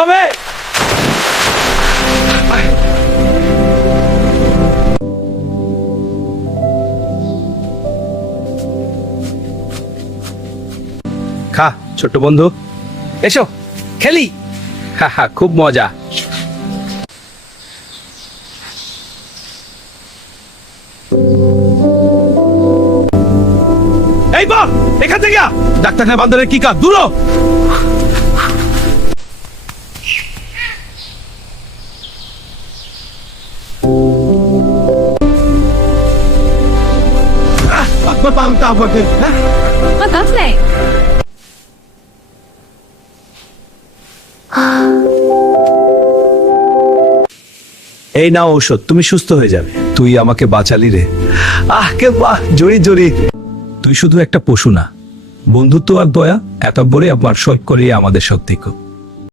হবে? খা ছোট্ট বন্ধু, এসো খেলি। হা হা, খুব মজা। এই বা এখান থেকে ডাক্তারখানা বান্দরের কি কাজ, দূর হ। What that's like? এই নাও ঔষধ, তুমি সুস্থ হয়ে যাবে। তুই আমাকে বাঁচালি রে। আহ কে বাহ, জড়ি জড়ি। তুই শুধু একটা পশু না, বন্ধুত্ব আর দয়া এত বড়ই আমার সব করে আমাদের সত্যি।